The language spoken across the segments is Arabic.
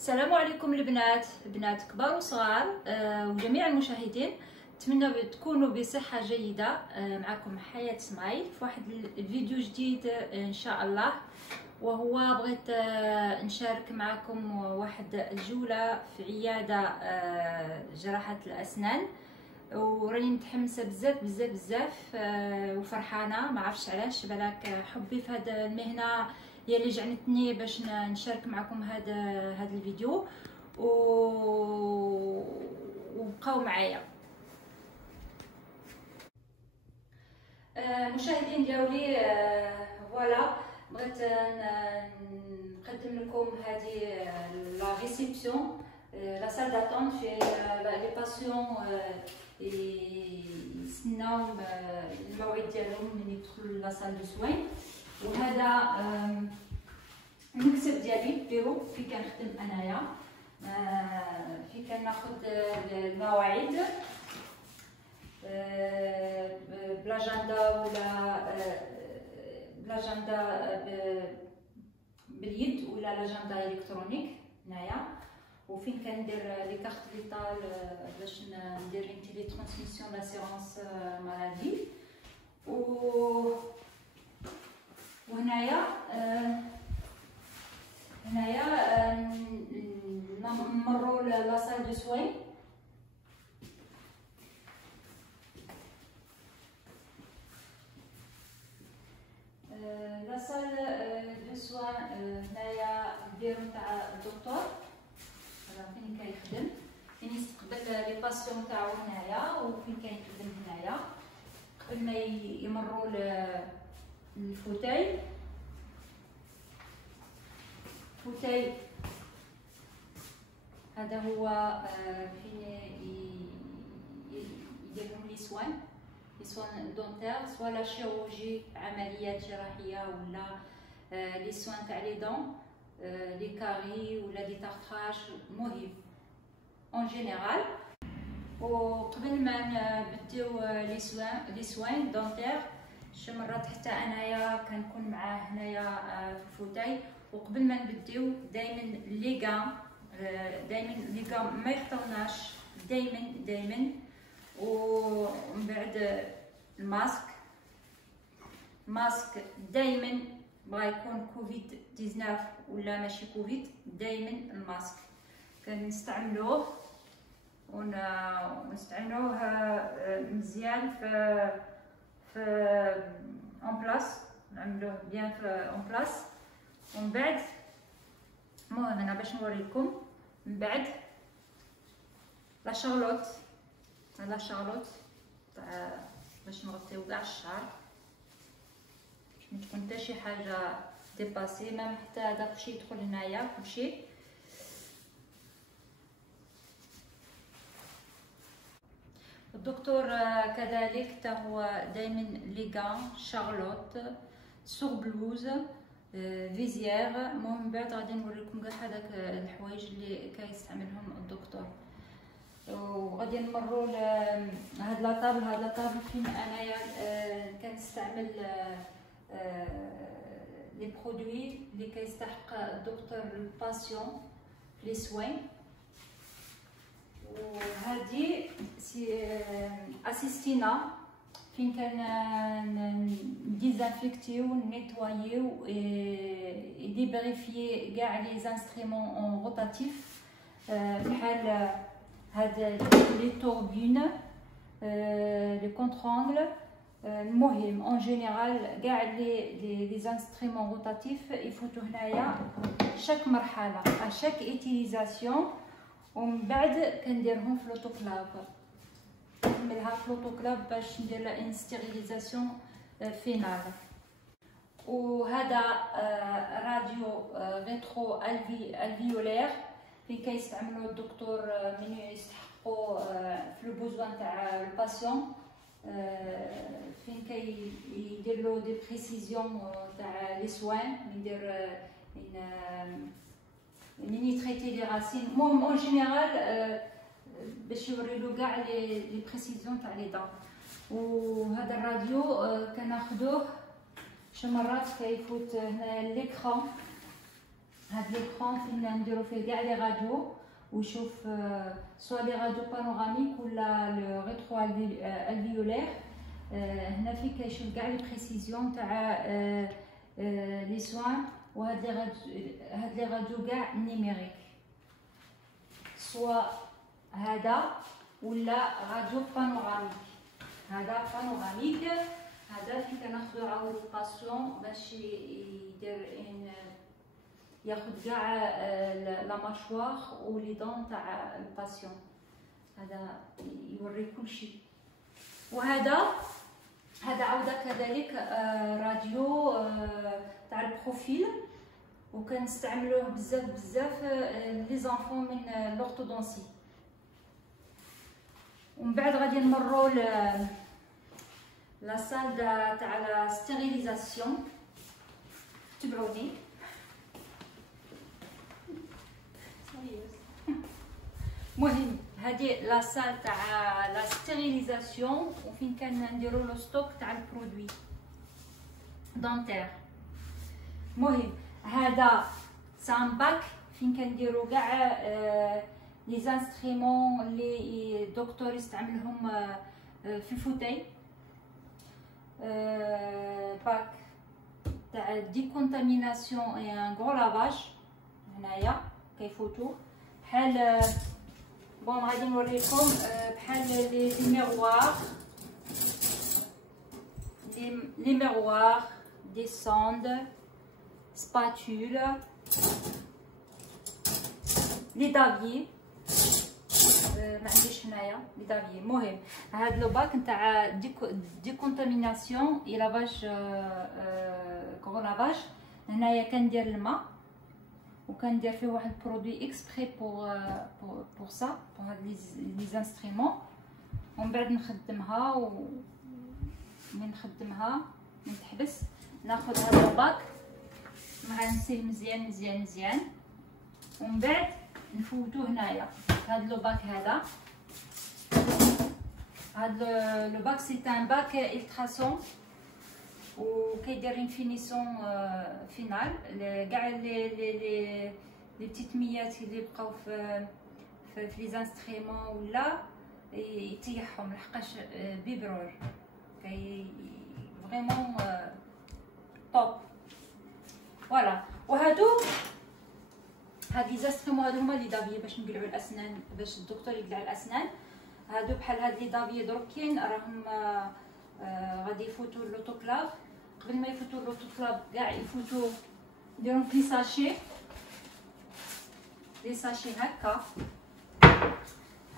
السلام عليكم البنات، بنات كبار وصغار وجميع المشاهدين. نتمنى تكونوا بصحة جيدة. معكم حياة اسماعيل في واحد الفيديو جديد ان شاء الله. وهو بغيت نشارك معكم واحد الجولة في عيادة جراحة الأسنان، وراني متحمسة بزاف بزاف بزاف وفرحانة. ما عرفتش علاش، بالك حبي في هذه المهنة هي اللي جعلتني باش نشارك معكم هذا الفيديو وبقاو معايا. مشاهدين ديالي، فوالا بغيت نقدم لكم هذه لا ريسبسيون، لا سال داتون في لي باسيون يستناو الموعد ديالهم من يدخلوا لا سال دو سوين. وهذا المكتب ديالي، بيرو فين كنخدم انايا، فين كناخذ المواعيد بلاجندا ولا بلاجندا باليد ولا لاجندا الكترونيك هنايا. وفين كندير لي كارت فيتال باش ندير تيلي ترانسميسيون لاسيرونس مالادي. وهنايا نمروا لا سال دو سوين. لا سال دو سوين هنايا البيرو تاع الدكتور، فين كيخدم، فين يستقبل لي باسيون تاعو هنايا، وفين كيخدم هنايا قبل ما يمروا الفوتاي. فوتاي هذا هو فين يديرهم لي سوان دونتير، سواء لا شيروجي، عمليات جراحيه، ولا لي سوان تاع لي دون، لي كاري ولا دي تارتراج مهم اون جينيرال. وقبل ما نبداو لي سوان دونتير، شي مرات حتى انايا كنكون معاه هنايا في الفوتاي. وقبل ما نبداو دائما لي غام ما يخطوناش دائما. ومن بعد الماسك دائما بغا يكون كوفيد 19 ولا ماشي كوفيد، دائما الماسك كنستعملوه ونستعملوه مزيان في اون بلاص، نعملوه بيان في اون بلاص. ومن بعد المهم انا باش نوريكم من بعد لا شارلوت تاع باش نغطيو كاع الشعر، باش ما تكون حتى شي حاجه ديباسي، ميم حتى هذا كلشي يدخل هنايا كلشي. الدكتور كذلك حتى هو دائما لي غان شارلوت سور بلوز فيزيير. المهم من بعد غادي نوريكم كاع هذاك الحوايج اللي كيستعملهم الدكتور. وغادي نمروا لهاد لاطابل فين انايا كنستعمل لي برودوي اللي كيستحق الدكتور الباسيون في لي سوين. وهذه اسيستينا فين كان ديزانفيكتيو نيتوايو ديبريفيي كاع لي انسترومون اون روتاتيف، بحال هاد لي توربين، لي كونترانغل. المهم اون جينيرال كاع لي انسترومون روتاتيف يفوتوا هنايا شاك مرحله شاك ايتيليزاسيون. ومن بعد كنديرهم في لوطوكلاف، نعملها في لوطوكلاف باش ندير لا انستيريليزاسيون فينال. وهذا راديو ريترو الفيولير فين كيستعملوا الدكتور من يستحقوا في البوزوان تاع الباسيون، فين كيدير له دي بريسيزيون تاع لي سوان، يدير من يتريتي لي راسين. المهم اون جينيرال باش يوريلو كاع لي بريسيزيون تاع لي دون. وهذا الراديو كناخذوه شي مرات كيفوت هنا ليكران هاد ليكرون فين نديرو فيه كاع لي راديو ويشوف سوا لي راديو بانوراميك ولا لو ريترو الفيولير. هنا فين كيشوف كاع لي بريسيزيون تاع لي سوان. وهاد لي راديو كاع نيميريك سوا هذا ولا راديو بانوراميك. هذا بانوراميك، هذا فين كناخذو عاود الباسيون باش يدير ياخذ كاع لا ماشوار ولي دون تاع الباسيون. هذا يوري كلشي. وهذا عاوده كذلك راديو تاع البروفيل، وكنستعملوه بزاف لي زانفون من لورتودونسي. ومن بعد غادي نمروا لا سال تاع لا ستيريليزاسيون. تبعوني. مهم هذه لا سال تاع لا ستيريليزاسيون وفين كان نديرو لو ستوك تاع البرودوي دونتير. مهم هذا سان باك فين كنديرو كاع لي زانسترومون اللي الدكتور يستعملهم في الفوتاي. باك تاع ديكونتاميناسيون اي ان غرو لافاج. هنايا كيفوتو بحال بون غادي نوريكم بحال لي ميروار دي سوند سباتول لي دافي. ما عنديش هنايا لي دافي. المهم هاد لو باك نتاع ديكونتاميناسيون اي لافاج كرو لافاج. هنايا كندير الماء وكندير فيه واحد برودوي اكسبري بور سا بور هاد لي زانسترومون. ومن بعد نخدمها من تحبس ناخذ هاد الباك مع نسيه مزيان ومن بعد نفوتو هنايا. هاد لو باك هاد لو باك سي ان باك التراسون وكيدير اون فينيسيون فينال كاع لي بتيت ميات اللي بقاو في لي زانسترومون ولا يطيحهم لحقاش بيبرور كاي فريمون توب. فوالا. وهادو هاد لي زانسترومون هادو هما لي دافي باش نقلعوا الاسنان، باش الدكتور يقلع الاسنان. هادو بحال هاد لي دافي دروكين راهم غادي يفوتوا لوطوكلاف. قبل ما يفوتوا لوطوكلاف كاع يفوتوا نديرهم في لي ساشي هكا.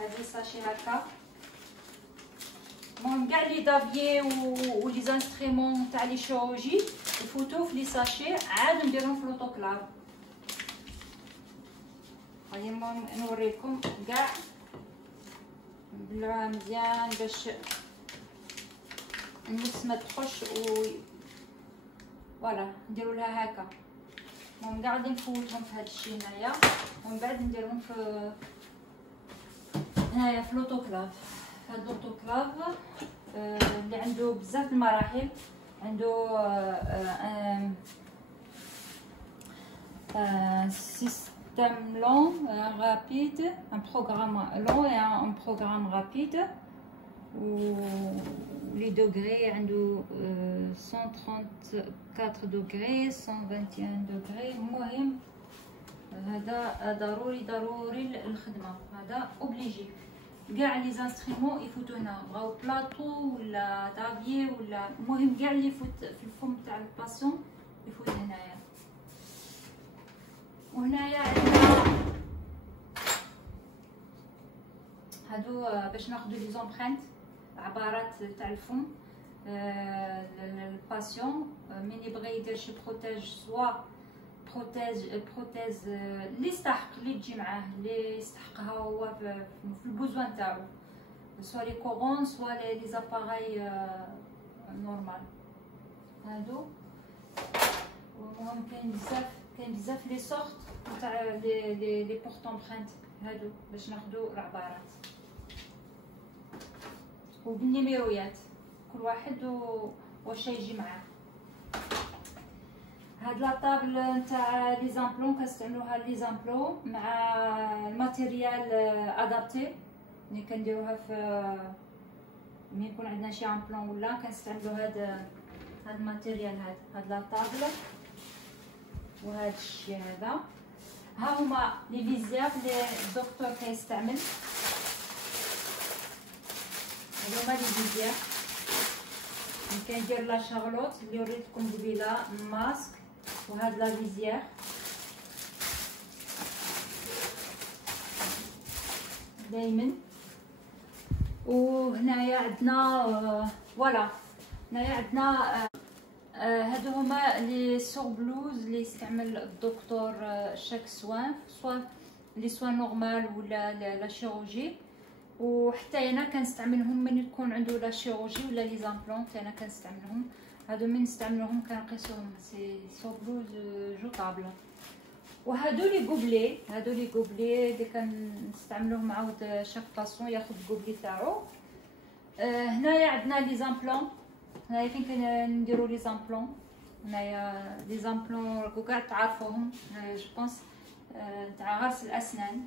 هاد لي ساشي هكا. المهم كاع لي دافيي ولي زانسترومون تاع لي شيروجي يفوتوا في لي ساشي عاد نديرهم في لوطوكلاف. غادي نوريكم كاع نبلعوها مزيان باش النص ما تخش فوالا نديرو لها هكا. المهم كاع غادي نفوتهم في هذا الشيء هنايا ومن بعد نديرهم في هنايا في لوطوكلاف. هاد لوطوكلاف اللي عنده بزاف المراحل، عنده système long, rapide, un programme long et un programme rapide où les degrés ont 134 degrés 121 degrés. المهم هذا ضروري الخدمه، هذا اوبليجي. كاع لي زانسترومون يفوتوا هنا، بغاو بلاطو ولا دافيي ولا المهم كاع اللي يفوت في الفم تاع الباسيون يفوت هنايا. وهنايا عندنا هادو باش ناخدو لي زومبرينت، عبارات تاع الفم الباسيون من يبغي يدير شي بروتيج، سوا بروتيز اللي يستحق اللي تجي معاه اللي يستحقها هو في البوزوان تاعو، سوا لي كورون سوا لي زاباراي نورمال هادو. المهم كاين بزاف لي سورت تاع لي بورت امبرينت هادو باش ناخدو العبارات وبالنيميرويات كل واحد واش يجي معاه. هاد لا طابل نتاع لي زامبلون كنستعملوها لي زامبلون مع الماتيريال ادابتي اللي كنديروها في ملي يكون عندنا شي امبلون ولا كنستعملو هاد الماتيريال هاد لا طابل وهاد الشيء هذا. ها هما لي فيزير اللي الدكتور كيستعمل، هادو هما لي فيزير اللي كندير لا شارلوت اللي وريتكم قبيله ماسك وهاد لا فيزير. دائما وهنايا عندنا فوالا هنايا عندنا هادو هما لي سور بلوز اللي يستعمل الدكتور شاك سوان سوا لي سوان نورمال ولا لا شيروجي، وحتى انا كنستعملهم من يكون عنده لا شيروجي ولا لي زامبلون انا كنستعملهم. هادو من نستعملوهم كنقيسوهم سي سور بلوز جوطابل. وهادو لي غوبلي اللي كنستعملوهم عاود شاك باسون ياخذ الغوبلي تاعو. هنايا عندنا لي زامبلون، هنايا فين كنديروا لي زامبلون، هنايا لي زامبلون راكو كاع تعرفوهم جو بونس تاع غرس الاسنان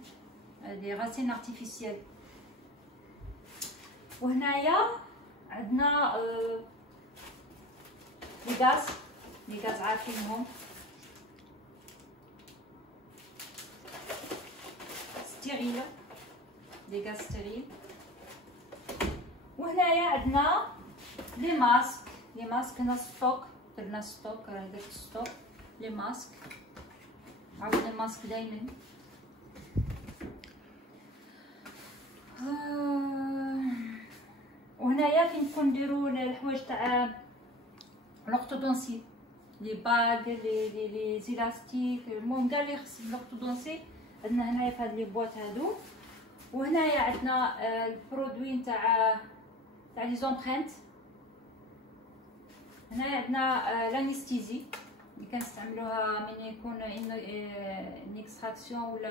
لي غاسين ارتيفيسيال. وهنايا عندنا لي غاز عارفينهم، ستيريل لي غاز ستيريل. وهنايا عندنا لي ماسك هنا ستوك درنا ستوك هذاك ستوك لي ماسك عاودنا الماسك دائما. وهنايا فين نكون نديرو الحوايج تاع لورتودونسي لي باغ لي زيلاستيك المهم كاع لي خص لورتودونسي عندنا هنايا في هاد لي بواط هادو. وهنايا عندنا البرودوي تاع لي زومبرينت. هنايا عندنا لانستيزي اللي كنستعملوها من يكون اكستراكسيون ولا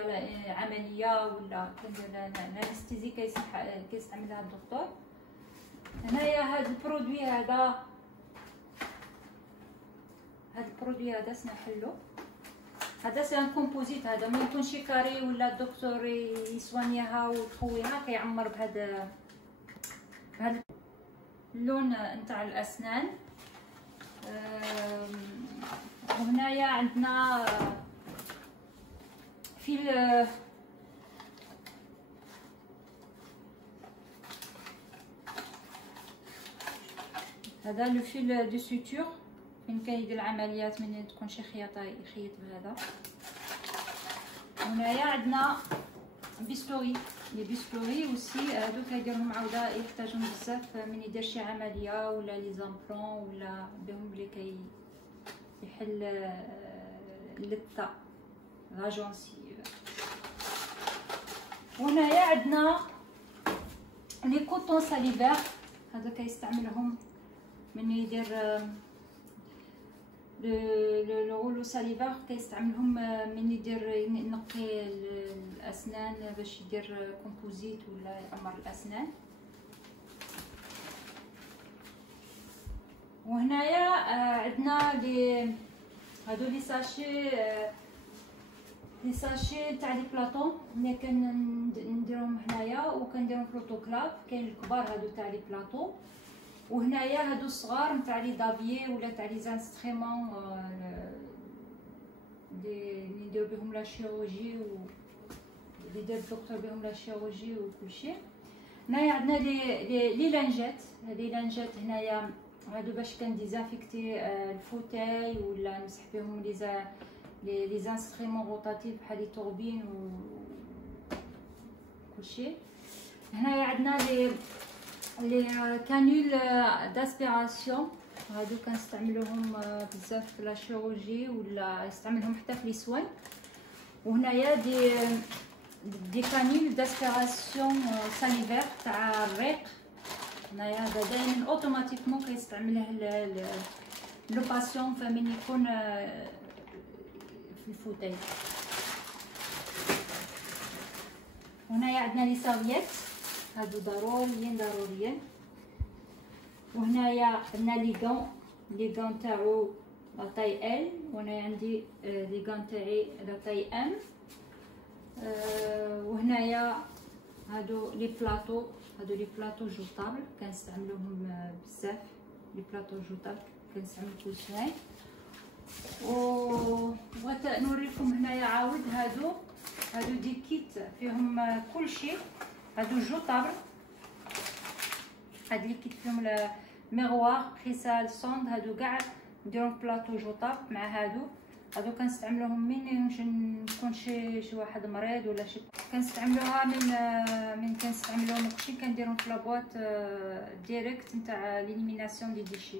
عمليه ولا كندير لانستيزي كيستعملها الدكتور. هنايا هاد البرودوي هذا سنحلو هذا سي ان كومبوزيت، هذا ما يكون شي كاري ولا الدكتور يسوانيها ويخويها كيعمر بهذا اللون نتاع الاسنان. وهنايا عندنا في هذا لو فيل دو سوتور فين كيدير العمليات من تكون شي خياطه يخيط بهذا. هنايا عندنا بيستوري لي بيستوري وسي هادو كيديرهم عاوده يحتاجون بزاف من يدير شي عمليه ولا لي زامبلون ولا بهم اللي يحل اللثه لا جونسيف. وهنايا عندنا لي كوطون ساليفير هذا كيستعملهم من يدير لو رولو ساليفير كيستعملهم من يدير ينقي الاسنان باش يدير كومبوزيت ولا يعمر الاسنان. وهنايا عندنا هادو لي ساشي تاع لي بلاطون اللي كنديرهم هنايا وكنديرهم في لوطوكلاف. كاين الكبار هادو تاع لي بلاطو، وهنايا هادو الصغار نتاع لي دافيي ولا تاع لي زانسترومون اللي نديرو بهم لا شيروجي اللي دار الدكتور بهم لا شيروجي وكلشي. هنايا عندنا لي لانجات. هذه لانجات هنايا هادو باش كنديزانفيكتي الفوتاي ولا نمسح بهم لي زانسترومون روتاتيف بحال لي توربين و كلشي. هنايا عندنا لي كانول داسبيراسيون هادو كنستعملوهم بزاف في لا شيروجي ولا يستعملهم حتى في لي سوان. وهنايا دي كانول داسبيراسيون ساليفير تاع الريق. هنايا هذا دائما اوتوماتيكمون كيستعمله لو باسيون فمن يكون في الفوتاي. هنايا عندنا لي سافييت هادو ضروريين. وهنايا عندنا لي غون تاعو لا طاي ال، وانا عندي لي غان تاعي لا طاي ام. وهنايا هادو لي بلاطو جوطابل كنستعملوهم بزاف. لي بلاطو جوطابل كنستعمل كل شيء. بغيت نوريكم هنايا عاود هادو دي كيت فيهم كلشي. هادو جوطابل، هاد لي كيت فيهم ميغوار بريسال سوند، هادو كاع نديرهم بلاطو جوطابل مع هادو كنستعملوهم من نكون شي واحد مريض ولا شي، كنستعملوها من كنستعملوهم وقتي كنديرهم في لابواط ديريكت نتاع ليليميناسيون دي ديشي.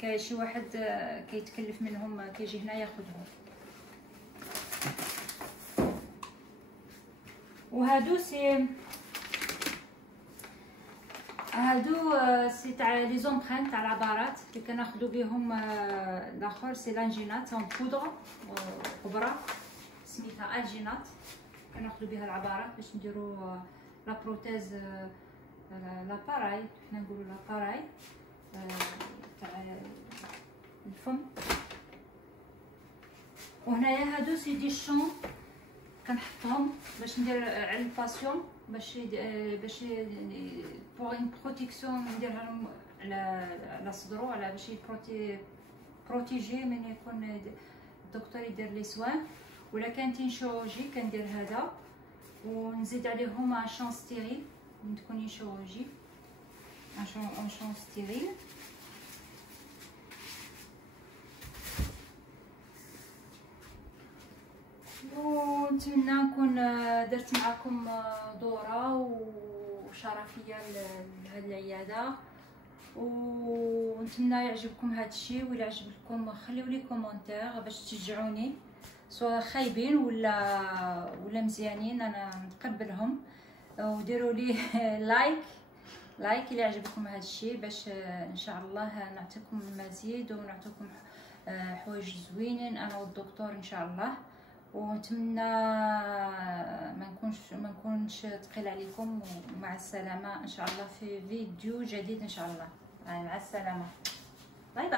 كاين شي واحد كيتكلف منهم كيجي هنا ياخذهم. وهادو سي تاع لي زومبرينت تاع العبارات اللي كناخذوا بهم. الاخر سي لانجينات اون بودر، قبره سميتها الجينات، كناخذوا بها العبارات باش نديروا لا بروتيز لاباراي، حنا نقولوا لاباراي تاع الفم. وهنايا هادو سي دي شون كنحطهم باش ندير على الباسيون، باش بوغ اون بروتيكسيون نديرها لهم على صدرو، على باش بروتيجي من يكون الدكتور يدير لي سوان. ولا كانتين شيروجي كندير هذا، ونزيد عليهم ان شون ستيريل من تكوني شيروجي، ان شون ستيريل. ونتمنى نكون درت معكم دوره وشرفيه لهاد العياده، ونتمنى يعجبكم هاد الشيء. ولا عجبكم خليو لي كومونتير باش تشجعوني، سواء خايبين ولا مزيانين، انا نتقبلهم. وديروا لي لايك الى عجبكم هاد الشيء، باش ان شاء الله نعطيكم المزيد ونعطيكم حوايج زوينين انا والدكتور ان شاء الله. ونتمنى ما نكونش ثقيل عليكم. ومع السلامه ان شاء الله في فيديو جديد ان شاء الله. مع السلامه.